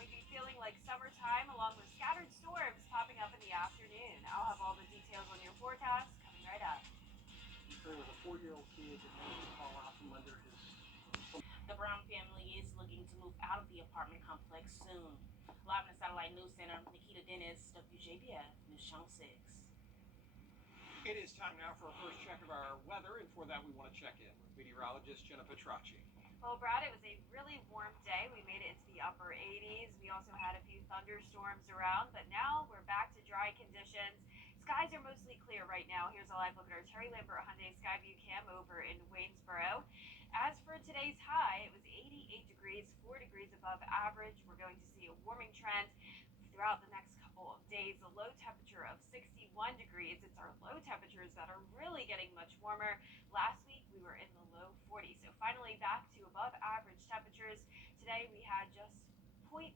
going to be feeling like summertime along with scattered storms popping up in the afternoon. I'll have all the details on your forecast coming right up. There was a 4-year-old kid that managed to crawl out from under his. The Brown family is looking to move out of the apartment complex soon. Live in the Satellite News Center, Nikita Dennis, WJBF News Channel 6. It is time now for our first check of our weather, and for that we want to check in with meteorologist Jenna Petracci. Well, Brad, it was a really warm day. We made it into the upper 80s. We also had a few thunderstorms around, but now we're back to dry conditions. Skies are mostly clear right now. Here's a live look at our Terry Lambert Hyundai Skyview cam over in Waynesboro. As for today's high, it was 88 degrees, 4 degrees above average. We're going to see a warming trend throughout the next couple of days. A low temperature of 61 degrees. It's our low temperatures that are really getting much warmer. Last week we were in the low 40s, so finally back to above average temperatures. Today we had just 0.01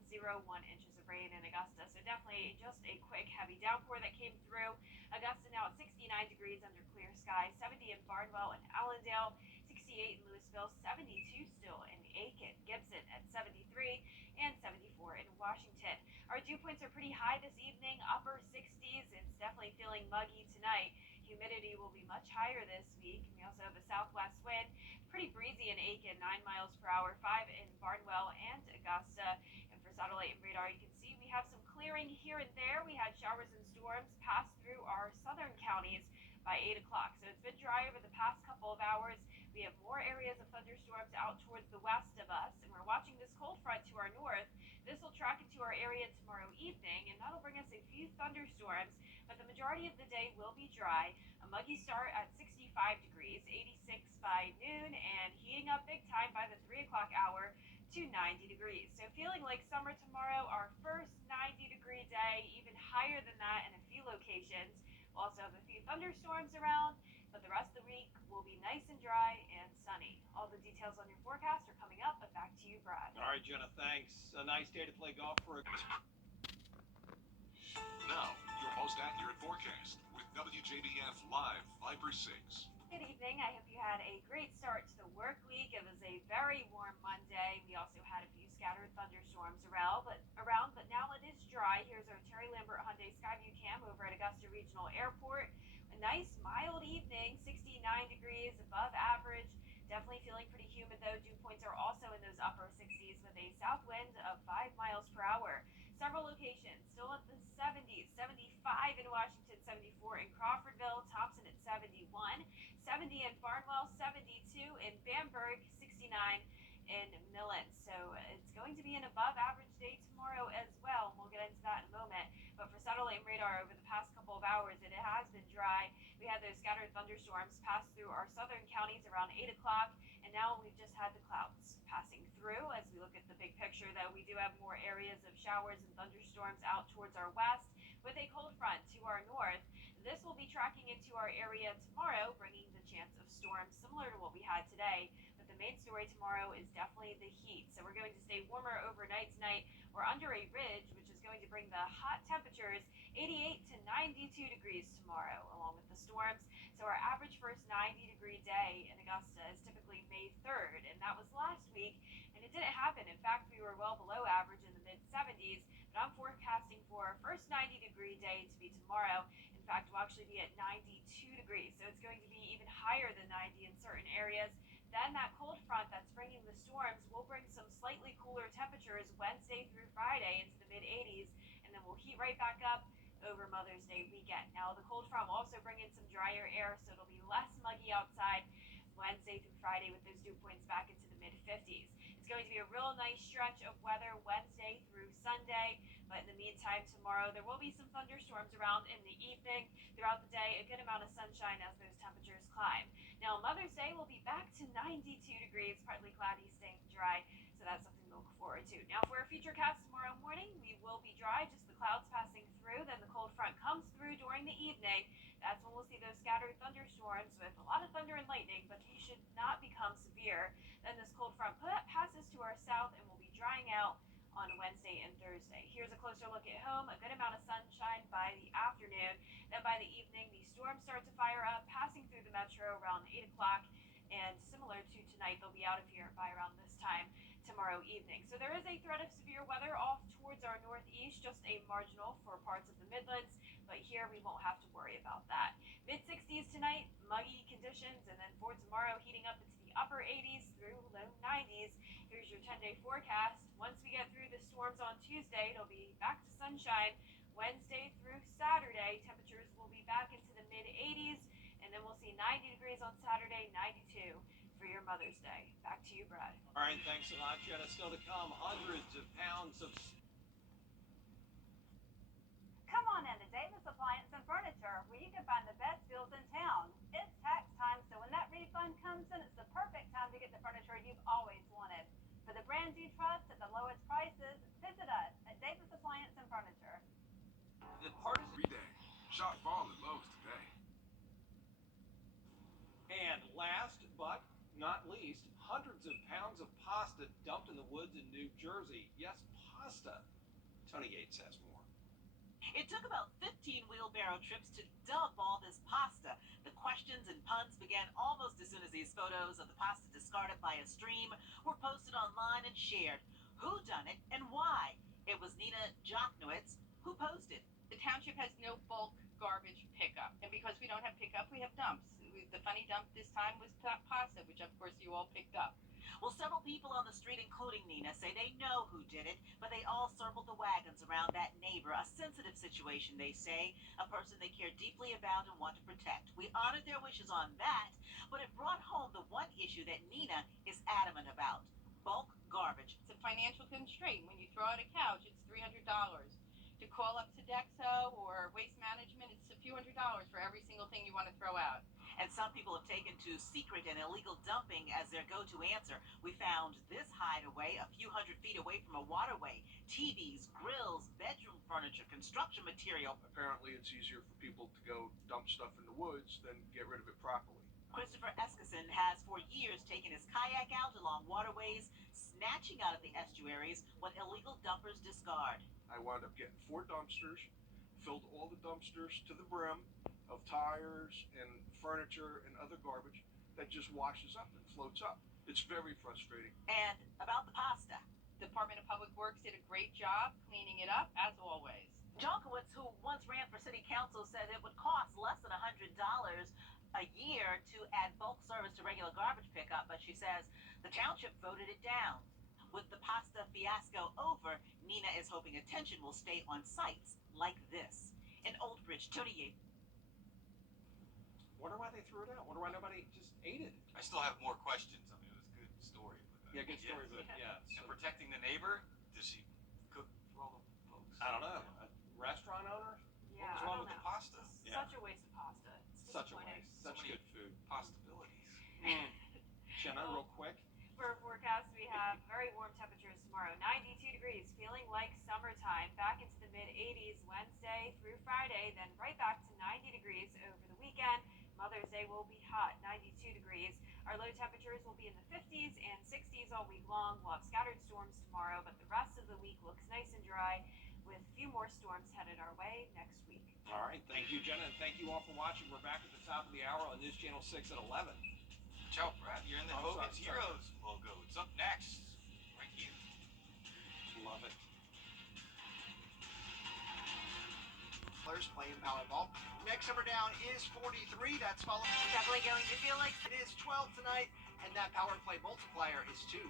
inches of rain in Augusta, so definitely just a quick heavy downpour that came through. Augusta now at 69 degrees under clear skies, 70 in Barnwell and Allendale, 68 in Louisville, 72 still in Aiken, Gibson at 73, and 74 in Washington. Our dew points are pretty high this evening, upper 60s. It's definitely feeling muggy tonight. Humidity will be much higher this week. We also have a southwest wind, pretty breezy in Aiken, 9 miles per hour, 5 in Barnwell and Augusta. And for satellite and radar, you can see we have some clearing here and there. We had showers and storms pass through our southern counties by 8 o'clock. So it's been dry over the past couple of hours. We have more areas of thunderstorms out towards the west of us, and we're watching this cold front to our north. This will track into our area tomorrow evening, and that'll bring us a few thunderstorms, but the majority of the day will be dry. A muggy start at 65 degrees, 86 by noon, and heating up big time by the 3 o'clock hour to 90 degrees. So feeling like summer tomorrow, our first 90-degree day, even higher than that in a few locations. We'll also have a few thunderstorms around, but the rest of the week will be nice and dry and sunny. All the details on your forecast are coming up, but back to you, Brad. All right, Jenna, thanks. A nice day to play golf for. Now, your most accurate forecast with WJBF Live Viper 6. Good evening. I hope you had a great start to the work week. It was a very warm Monday. We also had a few scattered thunderstorms around, but now it is dry. Here's our Terry Lambert Hyundai Skyview cam over at Augusta Regional Airport. A nice mild evening, 69 degrees above average. Definitely feeling pretty humid though. Dew points are also in those upper 60s with a south wind of 5 miles per hour. Several locations still at the 70s, 75 in Washington, 74 in Crawfordville, Thompson at 71, 70 in Barnwell, 72 in Bamberg, 69 in Millen. So it's going to be an above average day tomorrow as well. We'll get into that in a moment. But for satellite and radar over the past couple of hours, it has been dry. We had those scattered thunderstorms pass through our southern counties around 8 o'clock, and now we've just had the clouds passing through. As we look at the big picture, though, we do have more areas of showers and thunderstorms out towards our west with a cold front to our north. This will be tracking into our area tomorrow, bringing the chance of storms similar to what we had today. But the main story tomorrow is definitely the heat. So we're going to stay warmer overnight tonight. We're under a ridge, which is going to bring the hot temperatures 88 to 92 degrees tomorrow, along with the storms. So our average first 90-degree day in Augusta is typically May 3rd, and that was last week, and it didn't happen. In fact, we were well below average in the mid-70s, but I'm forecasting for our first 90-degree day to be tomorrow. In fact, we'll actually be at 92 degrees, so it's going to be even higher than 90 in certain areas. Then that cold front that's bringing the storms will bring some slightly cooler temperatures Wednesday through Friday into the mid-80s, and then we'll heat right back up over Mother's Day weekend. Now, the cold front will also bring in some drier air, so it'll be less muggy outside Wednesday through Friday with those dew points back into the mid-50s. It's going to be a real nice stretch of weather Wednesday through Sunday, but in the meantime, tomorrow there will be some thunderstorms around in the evening. Throughout the day, a good amount of sunshine as those temperatures climb. Now, Mother's Day will be back to 92 degrees, partly cloudy, staying dry, so that's something to look forward to. Now, for our future cast tomorrow morning, we will be dry, just the clouds passing through. Then the cold front comes through during the evening. That's when we'll see those scattered thunderstorms with a lot of thunder and lightning, but these should not become severe. Then this cold front passes to our south and will be drying out on Wednesday and Thursday. Here's a closer look at home. A good amount of sunshine by the afternoon. Then by the evening, these storms start to fire up, passing through the metro around 8 o'clock. And similar to tonight, they'll be out of here by around this time. tomorrow evening. So there is a threat of severe weather off towards our northeast, just a marginal for parts of the Midlands, but here we won't have to worry about that. Mid 60s tonight, muggy conditions, and then for tomorrow, heating up into the upper 80s through low 90s. Here's your 10-day forecast. Once we get through the storms on Tuesday, it'll be back to sunshine. Wednesday through Saturday, temperatures will be back into the mid 80s, and then we'll see 90 degrees on Saturday, 92 for your Mother's Day. Back to you, Brad. All right, thanks a lot, Jenna. Still to come, hundreds of pounds of. Come on in to Davis Appliance and Furniture, where you can find the best deals in town. It's tax time, so when that refund comes in, it's the perfect time to get the furniture you've always wanted. For the brands you trust at the lowest prices, visit us at Davis Appliance and Furniture. The party's every day. Shop fall at Lowe's today. And last but not least, hundreds of pounds of pasta dumped in the woods in New Jersey. Yes, pasta. Tony Yates has more. It took about 15 wheelbarrow trips to dump all this pasta. The questions and puns began almost as soon as these photos of the pasta discarded by a stream were posted online and shared. Who done it and why? It was Nina Joknowitz who posted. The township has no bulk garbage pickup, and because we don't have pickup, we have dumps. The funny dump this time was pasta, which of course you all picked up. Well, several people on the street, including Nina, say they know who did it, but they all circled the wagons around that neighbor. A sensitive situation, they say, a person they care deeply about and want to protect. We honored their wishes on that, but it brought home the one issue that Nina is adamant about: bulk garbage. It's a financial constraint. When you throw out a couch, it's $300. To call up Sodexo or Waste Management, it's a few $100s for every single thing you want to throw out. And some people have taken to secret and illegal dumping as their go-to answer. We found this hideaway a few hundred feet away from a waterway. TVs, grills, bedroom furniture, construction material. Apparently it's easier for people to go dump stuff in the woods than get rid of it properly. Christopher Eskison has for years taken his kayak out along waterways, snatching out of the estuaries what illegal dumpers discard. I wound up getting 4 dumpsters, filled all the dumpsters to the brim of tires and furniture and other garbage that just washes up and floats up. It's very frustrating. And about the pasta. The Department of Public Works did a great job cleaning it up, as always. Jonkowitz, who once ran for city council, said it would cost less than $100 a year to add bulk service to regular garbage pickup, but she says the township voted it down. With the pasta fiasco over, Nina is hoping attention will stay on sites like this. In Old Bridge, Tony Yates. Wonder why they threw it out. Wonder why nobody just ate it. I still have more questions. I mean, it was a good story. But, Yeah, good story, but yeah. And So, protecting the neighbor, does she cook for all the folks? I don't know. A restaurant owner? Yeah, What's I wrong don't with the know. pasta? Yeah. Such a waste of pasta. It's Such a disappointing. waste. So Such many good food. Possibilities. Jenna, real quick. For our forecast, we have very warm temperatures tomorrow, 92 degrees, feeling like summertime. Back into the mid 80s Wednesday through Friday, then right back to 90 degrees over the weekend. Mother's Day will be hot, 92 degrees. Our low temperatures will be in the 50s and 60s all week long. We'll have scattered storms tomorrow, but the rest of the week looks nice and dry with a few more storms headed our way next week. All right. Thank you, Jenna, and thank you all for watching. We're back at the top of the hour on News Channel 6 at 11. Ciao, Brad. You're in the Oh, Hogan's sorry. Heroes logo. It's up next. Right here. Love it. Players playing Powerball. Next number down is 43. That's followed. Definitely going to feel like It is 12 tonight, and that power play multiplier is 2.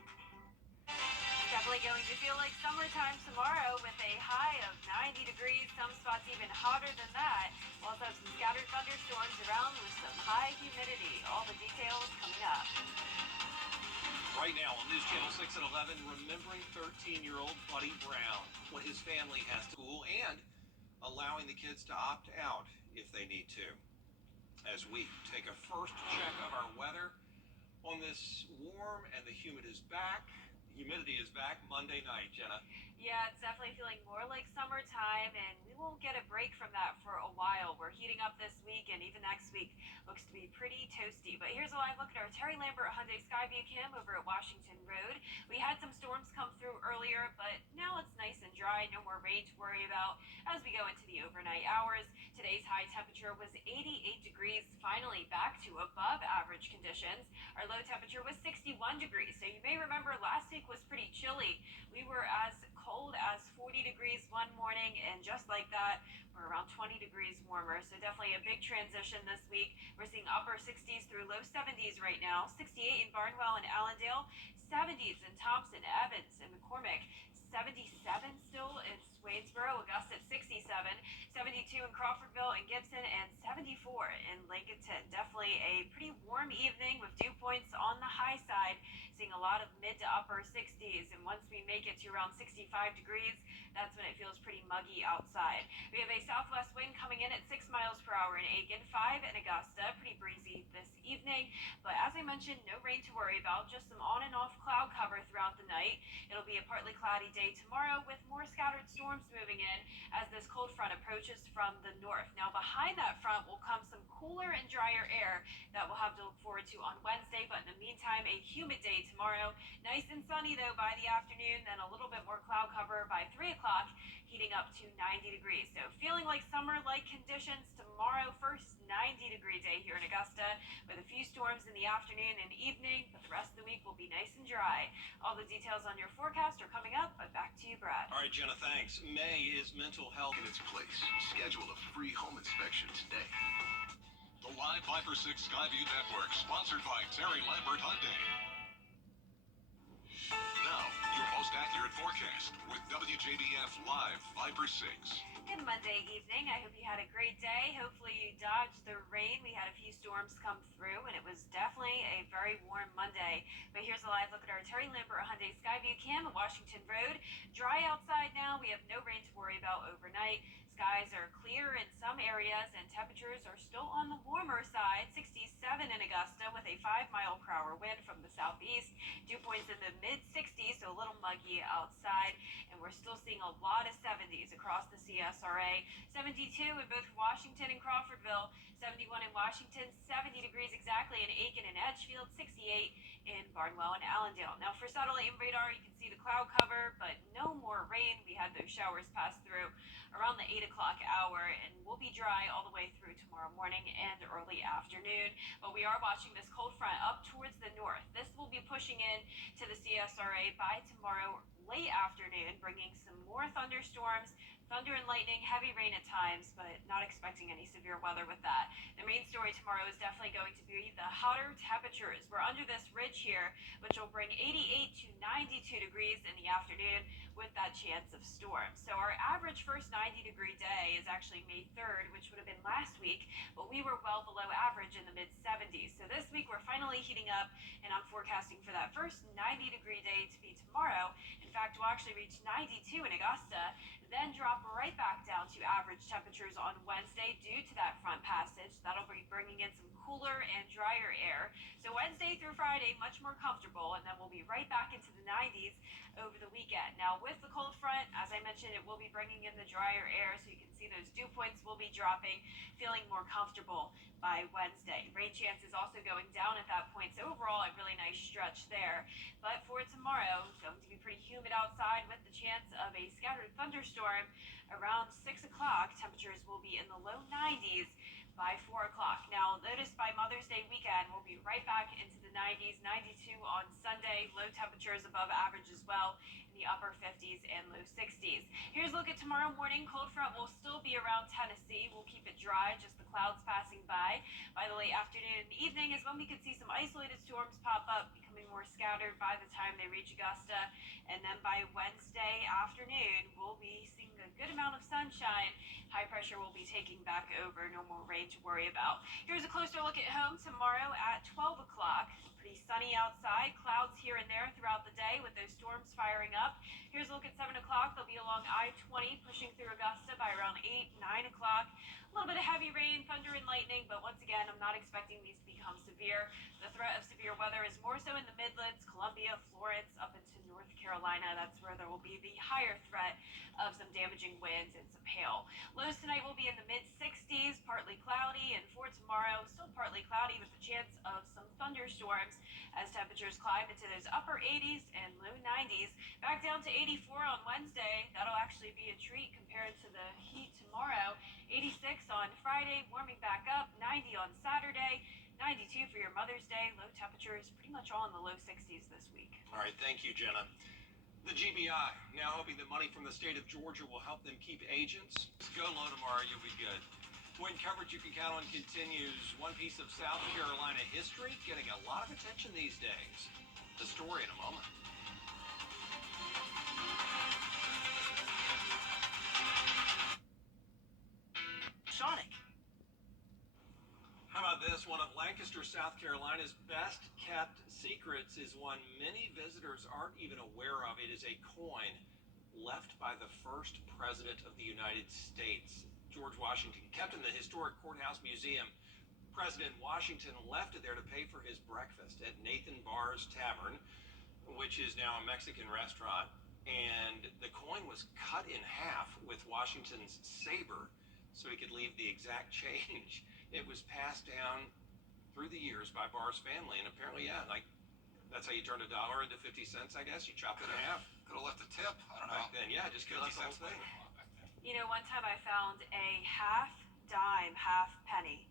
Definitely going to feel like summertime tomorrow with a high of 90 degrees, some spots even hotter than that. We'll also have some scattered thunderstorms around with some high humidity. All the details coming up. Right now on News Channel 6 at 11, remembering 13-year-old Buddy Brown when his family has to school and allowing the kids to opt out if they need to. As we take a first check of our weather on this warm and the humidity is back Monday night, Jenna. Yeah, it's definitely feeling more like summertime, and we won't get a break from that for a while. We're heating up this week, and even next week looks to be pretty toasty. But here's a live look at our Terry Lambert Hyundai Hyundai Skyview Cam over at Washington Road. We had some storms come through earlier, but now it's nice and dry. No more rain to worry about as we go into the overnight hours. Today's high temperature was 88 degrees, finally back to above average conditions. Our low temperature was 61 degrees. So you may remember last week was pretty chilly. We were as cold as 40 degrees one morning, and just like that, we're around 20 degrees warmer. So definitely a big transition this week. We're seeing upper 60s through low 70s right now. 68 in Barnwell and Allendale, 70s in Thompson, Evans, and McCormick. 77 still in Waynesboro, Augusta at 67, 72 in Crawfordville and Gibson, and 74 in Lincolnton. Definitely a pretty warm evening with dew points on the high side, seeing a lot of mid to upper 60s. And once we make it to around 65 degrees, that's when it feels pretty muggy outside. We have a southwest wind coming in at 6 miles per hour in Aiken, 5 in Augusta. Pretty breezy this evening, but as I mentioned, no rain to worry about, just some on and off cloud cover throughout the night. It'll be a partly cloudy day tomorrow with more scattered storms moving in as this cold front approaches from the north. Now behind that front will come some cooler and drier air that we'll have to look forward to on Wednesday, but in the meantime, a humid day tomorrow. Nice and sunny though by the afternoon, then a little bit more cloud cover by 3 o'clock, heating up to 90 degrees. So feeling like summer-like conditions tomorrow, first 90-degree day here in Augusta with a few storms in the afternoon and evening, but the rest of the week will be nice and dry. All the details on your forecast are coming up, but back to you, Brad. All right, Jenna, thanks. May is mental health. In its place. Schedule a free home inspection today. The live Viper 6 Skyview Network, sponsored by Terry Lambert Hyundai. Now, your most accurate forecast with WJBF Live Viper 6. Good Monday evening. I hope you had a great day. Hopefully you dodged the rain. We had a few storms come through, and it was definitely a very warm Monday. But here's a live look at our Terry Lambert Hyundai Skyview Cam at Washington Road. Dry outside now. We have no rain to worry about overnight. Skies are clear in some areas, and temperatures are still on the warmer side. 67 in Augusta with a 5-mile-per-hour wind from the southeast. Dew points in the mid-60s, so a little muggy outside. And we're still seeing a lot of 70s across the CSRA. 72 in both Washington and Crawfordville. 71 in Washington, 70 degrees exactly in Aiken and Edgefield, 68 in Barnwell and Allendale. Now for satellite and radar, you can see the cloud cover, but no more rain. We had those showers pass through around the 8 o'clock hour, and we'll be dry all the way through tomorrow morning and early afternoon. But we are watching this cold front up towards the north. This will be pushing in to the CSRA by tomorrow late afternoon, bringing some more thunderstorms, thunder and lightning, heavy rain at times, but not expecting any severe weather with that. The main story tomorrow is definitely going to be the hotter temperatures. We're under this ridge here, which will bring 88 to 92 degrees in the afternoon with that chance of storms. So our average first 90-degree day is actually May 3rd, which would have been last week, but we were well below average in the mid-70s. So this week we're finally heating up, and I'm forecasting for that first 90-degree day to be tomorrow. In fact, we'll actually reach 92 in Augusta, then drop right back down to average temperatures on Wednesday due to that front passage. That'll be bringing in some cooler and drier air. So Wednesday through Friday, much more comfortable, and then we'll be right back into the 90s over the weekend. Now with the cold front, as I mentioned, it will be bringing in the drier air, so you can see those dew points will be dropping, feeling more comfortable by Wednesday. Rain chance is also going down at that point, so overall a really nice stretch there. But for tomorrow, it's going to be pretty humid outside with the chance of a scattered thunderstorm around 6 o'clock. Temperatures will be in the low 90s by 4 o'clock. Now, notice by Mother's Day weekend, we'll be right back into the 90s, 92 on Sunday, low temperatures above average as well, in the upper 50s and low 60s. Here's a look at tomorrow morning. Cold front will still be around Tennessee. We'll keep it dry, just the clouds passing by. By the late afternoon and evening is when we could see some isolated storms pop up, becoming more scattered by the time they reach Augusta. And then by Wednesday afternoon, we'll be seeing a good amount of sunshine. High pressure will be taking back over. No more rain to worry about. Here's a closer look at home tomorrow at 12 o'clock. Pretty sunny outside, clouds here and there throughout the day with those storms firing up. Here's a look at 7 o'clock. They'll be along I-20 pushing through Augusta by around 8, 9 o'clock. A little bit of heavy rain, thunder and lightning, but once again, I'm not expecting these to become severe. The threat of severe weather is more so in the Midlands, Columbia, area of Florence up into North Carolina. That's where there will be the higher threat of some damaging winds and some hail. Lows tonight will be in the mid-60s, partly cloudy, and for tomorrow, still partly cloudy with a chance of some thunderstorms as temperatures climb into those upper 80s and low 90s. Back down to 84 on Wednesday. That'll actually be a treat compared to the heat tomorrow. 86 on Friday, warming back up, 90 on Saturday. 92 for your Mother's Day. Low temperatures pretty much all in the low 60s this week. All right, thank you, Jenna. The GBI now hoping that money from the state of Georgia will help them keep agents. Go low tomorrow, you'll be good. Wind coverage you can count on continues. One piece of South Carolina history getting a lot of attention these days. The story in a moment. Sonic. How about this? One of Lancaster, South Carolina's best kept secrets is one many visitors aren't even aware of. It is a coin left by the first president of the United States, George Washington, kept in the historic Courthouse Museum. President Washington left it there to pay for his breakfast at Nathan Barr's Tavern, which is now a Mexican restaurant. And the coin was cut in half with Washington's saber so he could leave the exact change. It was passed down through the years by Barr's family, and apparently, yeah, like that's how you turned $1 into 50 cents, I guess. You chopped it in half. Could have left a tip. I don't know. Back then, yeah, just 50 cents thing. You know, one time I found a half dime, half penny.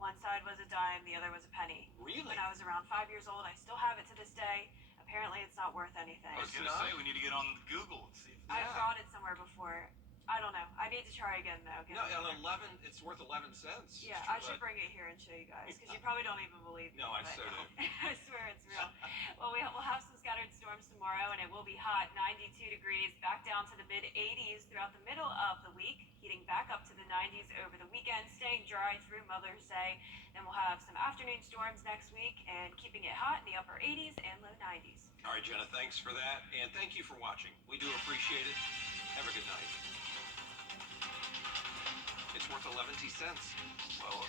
One side was a dime, the other was a penny. Really? When I was around 5 years old, I still have it to this day. Apparently, it's not worth anything. I was gonna say we need to get on Google and see if I've bought it somewhere before. I don't know. I need to try again though. No, at 11, it's worth 11 cents. Yeah, I should bring it here and show you guys because you probably don't even believe me. No, I but so do. I swear it's real. Well, we'll have some scattered storms tomorrow, and it will be hot, 92 degrees, back down to the mid 80s throughout the middle of the week, heating back up to the 90s over the weekend, staying dry through Mother's Day. Then we'll have some afternoon storms next week and keeping it hot in the upper 80s and low 90s. All right, Jenna, thanks for that, and thank you for watching. We do appreciate it. Have a good night. It's worth 11 cents. well,